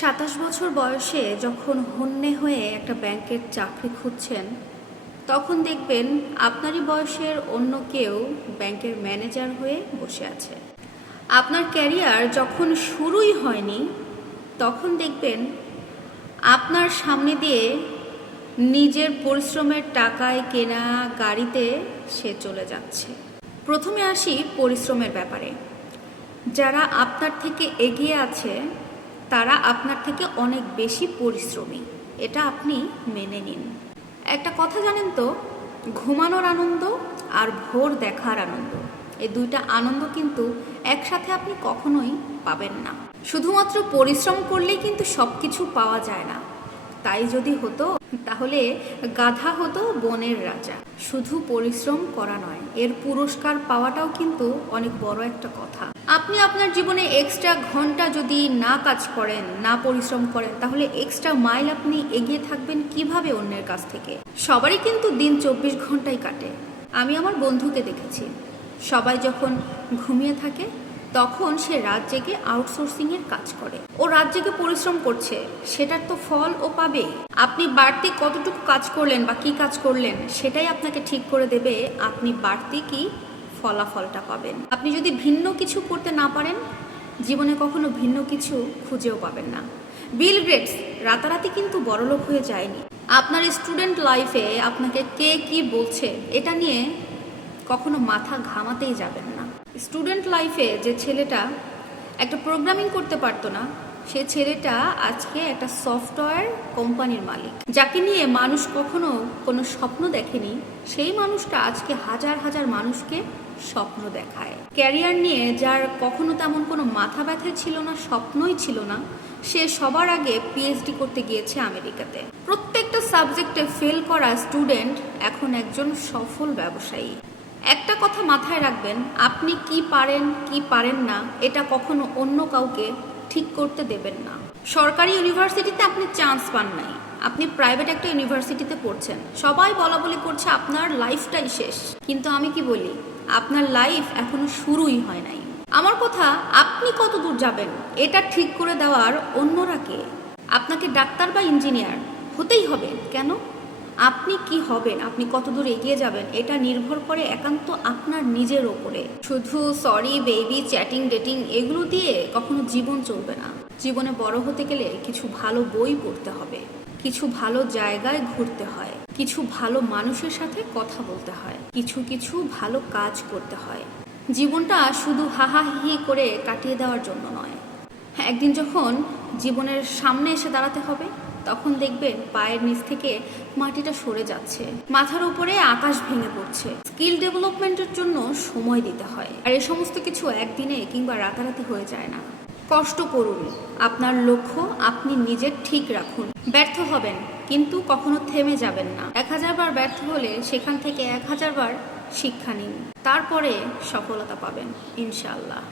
সাতাশ বছর বয়সে যখন হন্যে হয়ে একটা ব্যাংকের চাকরি খুঁজছেন, তখন দেখবেন আপনারই বয়সের অন্য কেউ ব্যাংকের ম্যানেজার হয়ে বসে আছে। আপনার ক্যারিয়ার যখন শুরুই হয়নি, তখন দেখবেন আপনার সামনে দিয়ে নিজের পরিশ্রমের টাকায় কেনা গাড়িতে সে চলে যাচ্ছে। প্রথমে আসি পরিশ্রমের ব্যাপারে। যারা আপনার থেকে এগিয়ে আছে তারা আপনার থেকে অনেক বেশি পরিশ্রমী। এটা আপনি মেনে নিন। একটা কথা জানেন তো, ঘুমানোর আনন্দ আর ভোর দেখার আনন্দ, এই দুইটা আনন্দ কিন্তু একসাথে আপনি কখনোই পাবেন না। শুধুমাত্র পরিশ্রম করলেই কিন্তু সব কিছু পাওয়া যায় না। তাই যদি হতো, তাহলে গাধা হতো বনের রাজা। শুধু পরিশ্রম করা নয়, এর পুরস্কার পাওয়াটাও কিন্তু অনেক বড় একটা কথা। আপনি আপনার জীবনে এক্সট্রা ঘণ্টা যদি না কাজ করেন, না পরিশ্রম করেন, তাহলে এক্সট্রা মাইল আপনি এগিয়ে থাকবেন কীভাবে অন্যের কাছ থেকে? সবারই কিন্তু দিন চব্বিশ ঘন্টাই কাটে। আমি আমার বন্ধুকে দেখেছি। সবাই যখন ঘুমিয়ে থাকে তখন সে রাত জেগে আউটসোর্সিং এর কাজ করে। ও রাত জেগে পরিশ্রম করছে, সেটার তো ফল ও পাবে। আপনি বাড়তি কতটুকু কাজ করলেন বা কি কাজ করলেন, সেটাই আপনাকে ঠিক করে দেবে, আপনি বাড়তি কি ফলাফলটা পাবেন। আপনি যদি ভিন্ন কিছু করতে না পারেন, জীবনে কখনো ভিন্ন কিছু খুঁজেও পাবেন না। বিল গ্রেটস রাতারাতি কিন্তু বড়লোক হয়ে যায়নি। আপনার স্টুডেন্ট লাইফে আপনাকে কে কি বলছে, এটা নিয়ে কখনো মাথা ঘামাতেই যাবেন না। স্টুডেন্ট লাইফে যে ছেলেটা একটা প্রোগ্রামিং করতে পারতো না, সে ছেলেটা আজকে একটা সফটওয়্যার কোম্পানির মালিক। যাকে নিয়ে মানুষ কখনো কোনো স্বপ্ন দেখেনি, সেই মানুষটা আজকে হাজার হাজার মানুষকে স্বপ্ন দেখায়। ক্যারিয়ার নিয়ে যার কখনো তেমন কোনো মাথা ব্যথা ছিল না, স্বপ্নই ছিল না, সে সবার আগে পিএইচডি করতে গিয়েছে আমেরিকাতে। প্রত্যেকটা সাবজেক্টে ফেল করা স্টুডেন্ট এখন একজন সফল ব্যবসায়ী। একটা কথা মাথায় রাখবেন, আপনি কি পারেন কি পারেন না, এটা কখনো অন্য কাউকে ঠিক করতে দেবেন না। সরকারি ইউনিভার্সিটিতে আপনি চান্স পান নাই। আপনি প্রাইভেট একটা ইউনিভার্সিটিতে পড়ছেন। সবাই বলা বলি করছে আপনার লাইফটাই শেষ। কিন্তু আমি কি বলি, আপনার লাইফ এখনও শুরুই হয় নাই। আমার কথা, আপনি কত দূর যাবেন? এটা ঠিক করে দেওয়ার অন্যরা কে? আপনাকে ডাক্তার বা ইঞ্জিনিয়ার হতেই হবে, কেন? আপনি কি হবেন? আপনি কত দূর এগিয়ে যাবেন? এটা নির্ভর করে একান্ত আপনার নিজের ওপরে। শুধু সরি বেবি চ্যাটিং ডেটিং এগুলো দিয়ে কখনো জীবন চলবে না। জীবনে বড় হতে গেলে কিছু ভালো বই পড়তে হবে। কিছু ভালো জায়গায় ঘুরতে হয়। কিছু ভালো মানুষের সাথে কথা বলতে হয়। কিছু কিছু ভালো কাজ করতে হয়। জীবনটা শুধু হাহাহি করে কাটিয়ে দেওয়ার জন্য নয়। একদিন যখন জীবনের সামনে এসে দাঁড়াতে হবে তখন দেখবেন পায়ের নিচ থেকে মাটিটা সরে যাচ্ছে। মাথার উপরে আকাশ ভেঙে পড়ছে। স্কিল ডেভেলপমেন্টের জন্য সময় দিতে হয়। আর এই সমস্ত কিছু একদিনে কিংবা রাতারাতি হয়ে যায় না। কষ্ট করুন। আপনার লক্ষ্য আপনি নিজের ঠিক রাখুন। ব্যর্থ হবেন, কিন্তু কখনো থেমে যাবেন না। এক হাজার বার ব্যর্থ হলে সেখান থেকে এক হাজার বার শিক্ষা নিন। তারপরে সফলতা পাবেন, ইনশাআল্লাহ।